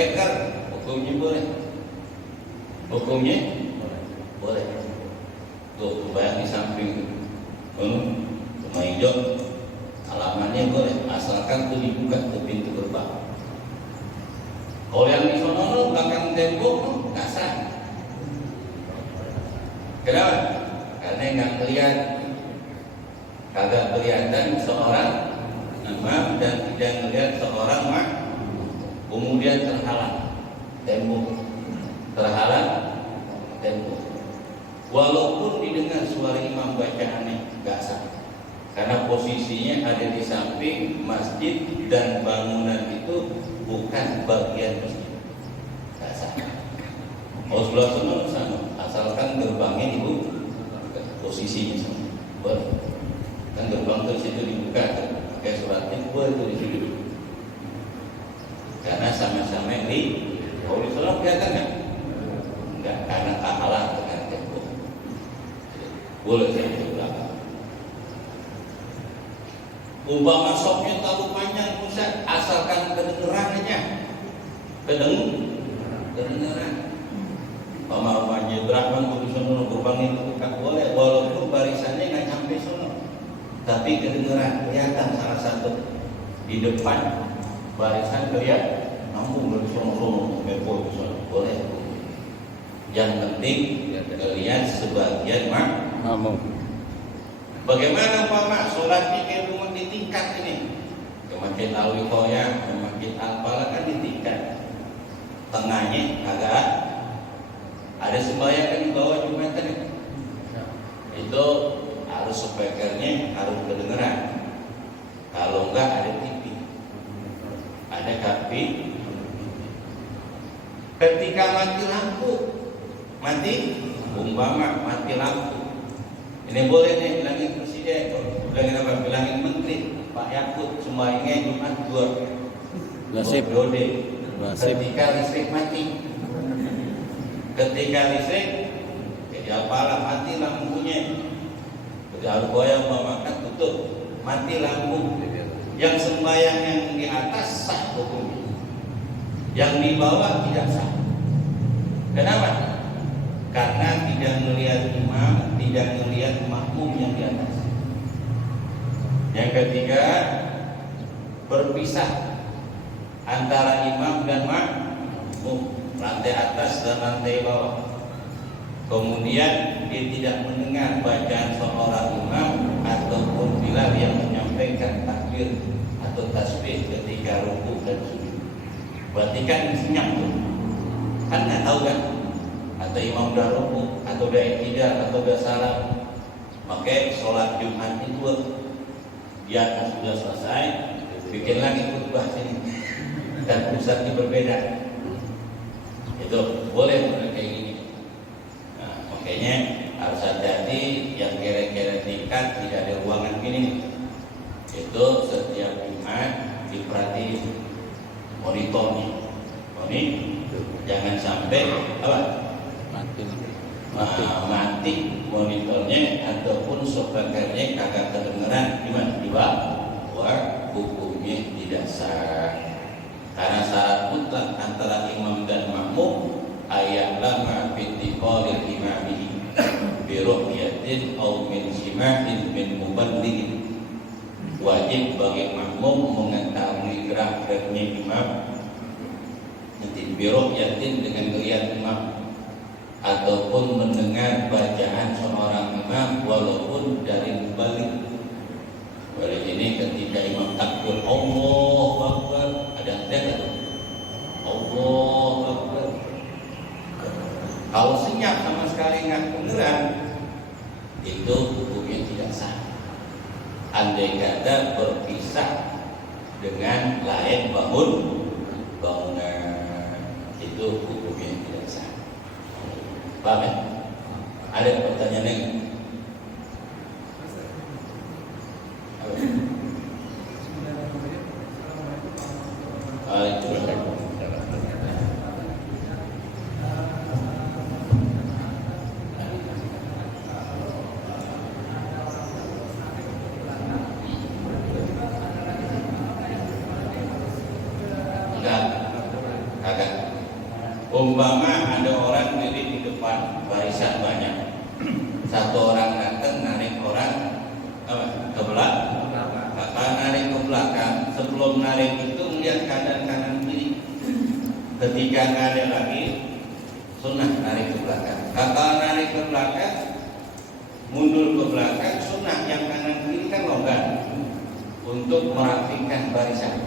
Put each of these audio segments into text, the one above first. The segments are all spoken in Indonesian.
beker, hukumnya boleh. Hukumnya boleh. Tuh, bayang di samping rumah hijau, halamannya boleh, asalkan tuh dibuka tuh pintu gerbang. Kalau yang di sono belakang tembok nggak sah. Kenapa? Karena nggak kelihatan, kagak kelihatan seorang imam dan tidak melihat seorang kemudian terhalang tembok, tembok. Walaupun didengar suara imam bacaannya nggak sah, karena posisinya ada di samping masjid dan bangunan itu bukan bagian masjid, nggak sah. Mau sebelah sana asalkan gerbangnya dibuka, posisinya sama. Boleh. Kan gerbang itu situ dibuka, pakai suratnya boleh itu di situ. Karena sama-sama ini, kalau di sana kelihatan nggak? Enggak, karena kalah dengan tembok. Boleh saya di belakang. Umpama sopnya terlalu panjang, Ustaz, asalkan kedengeran aja. Kedengeran. Umpama Ibrahim di sono gerbang itu buka boleh, walaupun barisannya nggak sampai sono, tapi kedengeran, kelihatan salah satu di depan barisan kelihatan, namun dari sono sampai di sono boleh. Yang penting kalian sebagian makmum. Bagaimana umpama sholatnya kayak rumah di tingkat ini, ke masjid Al-Wiqayah, ke masjid Al-Falah kan di tingkat, tengahnya agak ada sembahyang kan di bawah Jumatan itu harus speakernya harus kedengeran. Kalau enggak ada TV, ada kapi. Ketika mati lampu, umpama mati lampu, ini boleh nih bilangin presiden, bilangin apa? Bilangin menteri, Pak Yakut sembahyangnya Jumat 2 periode. Ketika listrik mati. Ketika listrik, jadi apalah mati lampunya. Jadi Al-Qoyam memakan tutup, mati lampu. Yang sembahyang yang di atas sah hukumnya, yang di bawah tidak sah. Kenapa? Karena tidak melihat imam, tidak melihat makmum yang di atas. Yang ketiga, berpisah antara imam dan makmum, lantai atas dan lantai bawah. Kemudian dia tidak mendengar bacaan seorang imam ataupun bilal yang menyampaikan takbir atau tasbih ketika rukuk dan sujud. Berarti kan senyap tuh, kan nggak tahu kan? Atau imam udah rukuk, atau udah iktidal, atau udah salam. Maka sholat Jumat itu di atas sudah selesai, bikin lagi khutbah sini dan pusatnya berbeda. Itu boleh kayak gini. Nah, makanya harus hati-hati yang kira-kira tingkat tidak ada ruangan gini. Itu setiap Jumat diperhatiin monitornya. Jangan sampai mati monitornya ataupun softwarenya kagak kedengeran, gimana? Di bawah hukumnya tidak sah. Karena syarat mutlak antara imam dan makmum ayat lama bintiqalil imami bi ru'yatin aw min simatin min muballighin. Wajib bagi makmum mengetahui gerak-geriknya imam bi ru'yatin dengan melihat imam, ataupun mendengar bacaan seorang imam walaupun dari muballigh. Oleh ini ketika imam takbir Allahu Akbar, ada teriak Allahu Akbar. Kalau senyap sama sekali nggak beneran, itu hukumnya tidak sah. Andai kata berpisah dengan lain bangunan, itu hukumnya tidak sah. Paham ya? Ada pertanyaan lagi? Kagak. Umpama ada orang berdiri di depan barisan banyak, satu orang datang narik orang ke belakang, kakak narik ke belakang. Sebelum narik itu melihat keadaan kanan kiri. Ketika nggak ada lagi, sunnah narik ke belakang. Kakak narik ke belakang, mundur ke belakang, sunnah yang kanan kiri kan longgar untuk merapikan barisan.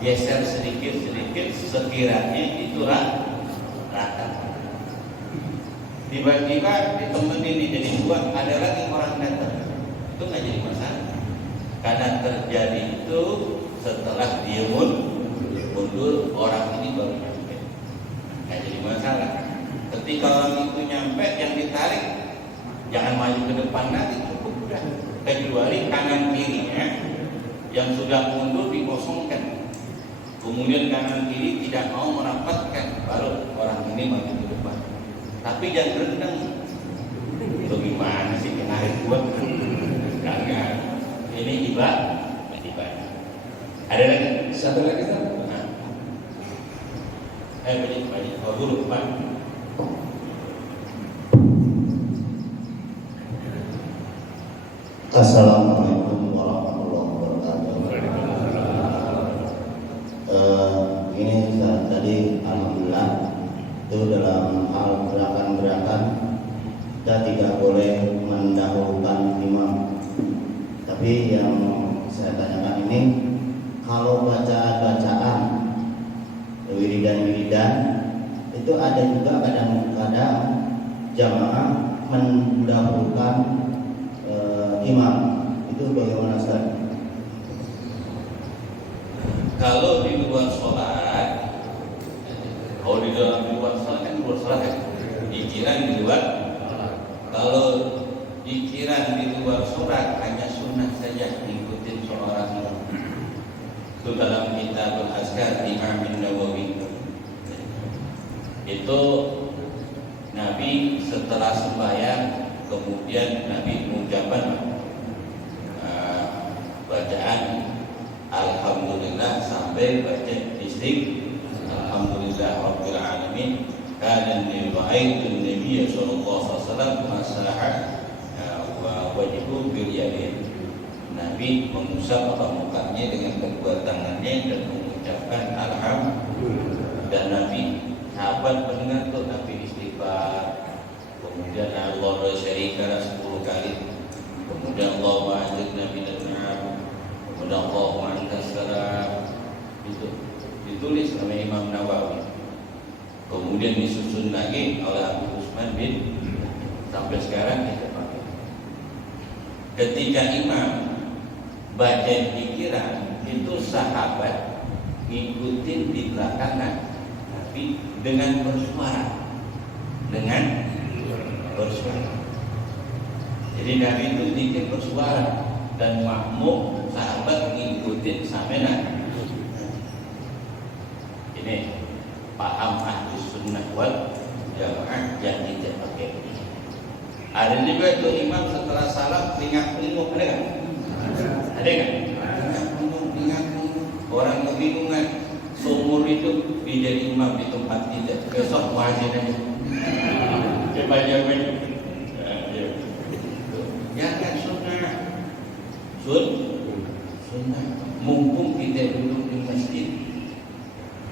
Geser sedikit-sedikit sekiranya itu rata. Tiba-tiba ditemenin ini jadi dua, ada lagi orang datang, itu nggak jadi masalah. Karena terjadi itu setelah dia mundur, orang ini baru nyampe, nggak jadi masalah. Ketika orang itu nyampe, yang ditarik jangan maju ke depan nanti, cukup udah. Kecuali kanan kirinya yang sudah mundur dikosongkan. Kemudian kanan kiri tidak mau merapatkan, baru orang ini maju ke depan. Tapi jangan rendang. Itu gimana sih menarik buat? Karena ini ibadah. Ada lagi? Satu lagi kan? Banyak. Oh, dulu Pak. Assalamualaikum warahmatullahi wabarakatuh. Ini tadi alhamdulillah itu dalam hal gerakan-gerakan kita tidak boleh mendahulukan imam. Tapi yang saya tanyakan ini, kalau bacaan wiridan itu ada juga kadang-kadang jamaah mendahulukan imam, itu bagaimana Ustaz? Kalau di luar sholat, kalau di luar sholat kan jikiran di luar. Kalau jikiran di luar sholat hanya sunnah saja, ikutin seorang imam. Itu dalam kitab Al-Azkar Imam Nawawi. Itu Nabi setelah sembahyang kemudian Nabi mengucapkan bacaan Alhamdulillah sampai baca Alhamdulillah Rabbil Alamin. Kana ra'aitu Nabi sallallahu alaihi wasallam masaha wa wajhu bil yamin. Nabi mengusap mukanya dengan kedua tangannya dan mengucapkan alhamdulillah. Dan Nabi sahabat mendengar tuh Nabi istighfar. Kemudian Allah wa syarika 10 kali. Kemudian Allahumma ajirna minal ni'am. Kemudian Allahumma antas salam. Itu ditulis oleh Imam Nawawi. Kemudian disusun lagi oleh Abu Usman bin, sampai sekarang kita pakai. Ketika imam baca pikiran itu sahabat ngikutin di belakangan, tapi dengan bersuara. Jadi Nabi itu dikit bersuara dan makmum sahabat ngikutin samena. Ini paham ahli sunnah wal jamaah yang kita pakai. Ada juga itu imam setelah salam telinga-telinguk, ada kan? Ada kan? Telinga-telinguk. Orang kebingungan seumur itu dia jadi imam di tempat tidak. Besok wajib aja. Coba-coba. Jangan sunnah. Sunnah. Mumpung kita duduk di masjid,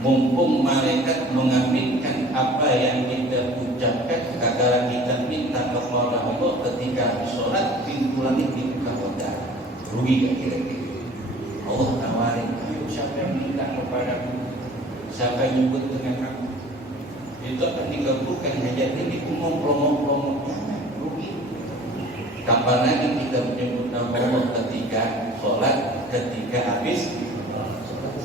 mumpung malaikat mengaminkan apa yang kita ucapkan, agar kita minta kepada Allah ketika sholat, pintu langit dibuka kepada. Rugi gak kira-kira? Allah tawarin, ayo siapa yang minta kepadamu, siapa yang nyebut dengan aku, itu akan dikabulkan. Hajat ini ngomong-ngomong, jangan rugi. Kapan lagi kita menyebut nama Allah ketika sholat, ketika habis?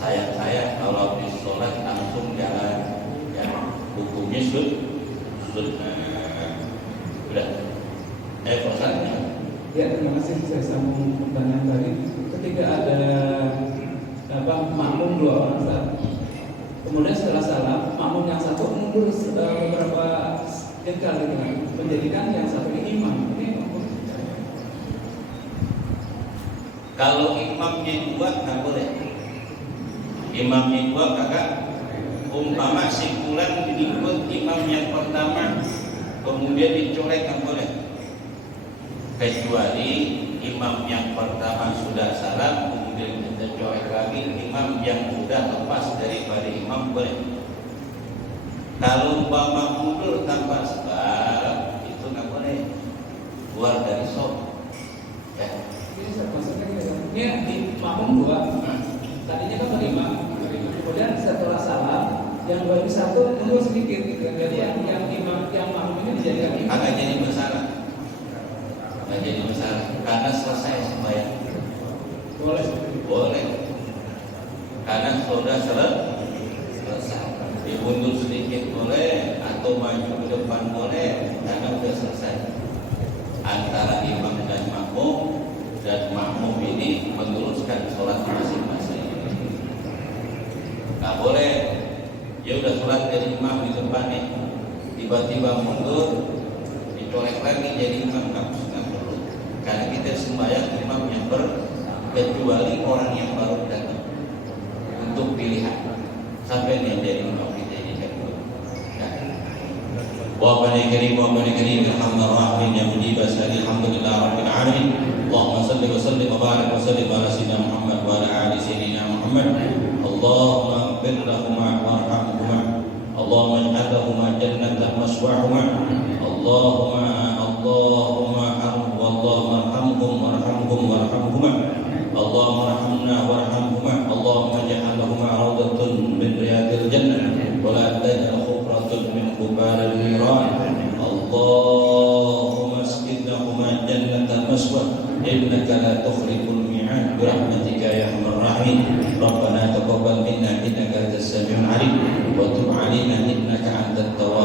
Saya kalau habis sholat langsung jalan, ya hukumnya sunnah. Udah. Pertanyaan. Ya, terima kasih. Saya sambung pertanyaan tadi. Ketika ada makmum 2 orang saat, kemudian setelah salam, makmum yang satu mundur beberapa jengkal dengan menjadikan yang satu ini imam. Kalau imamnya 2 nggak boleh. Imamnya 2 kagak. Umpama simpulan ikut imam yang pertama kemudian dicolek nggak boleh, kecuali imam yang pertama sudah salam kemudian kita colek lagi, imam yang sudah lepas daripada imam boleh. Kalau umpama mundur tanpa sebab itu nggak boleh, keluar dari sholat. Ya. Ini saya maksudkan ini di makmum 2 tadinya kan berlima, kemudian setelah salam yang baru satu mundur sedikit gitu. Jadi yang imam yang makmum ini dijadikan imam. Agak jadi masalah. Agak jadi masalah karena selesai sembahyang. Boleh. Karena sudah selesai. Dimundur sedikit boleh atau maju ke depan boleh karena sudah selesai. Antara imam dan makmum ini meneruskan sholat masing-masing. Nggak boleh. Ya udah sholat jadi imam di depan nih, tiba-tiba mundur, dicolek lagi jadi imam, nggak perlu. Karena kita sembahyang imam yang kecuali orang yang baru datang untuk pilihan sampai dia jadi imam kita ini kan. Wa bani karim alhamdulillah ya mujib asali alhamdulillah rabbil alamin. Allahumma salli wa sallim wa barik wa sallim ala sayyidina Muhammad wa ala ali sayyidina Muhammad. Allahumma ighfir lahumma warhamhuma. Allahumma ij'alhuma jannatan maswahuma. Allahumma arhamhum warhamhuma. Allahumma arhamna warhamhuma. Allahumma ij'alhuma rawdatun min riyadil jannah wa la taj'al khufratan min khubaril niran. Allahumma asqinahuma jannatan maswah. Innaka la tukhliful mi'ad bi rahmatika ya arhamar rahimin. Rabbana taqabbal minna innaka antas samiul alim wa tub 'alaina innaka antat tawwabur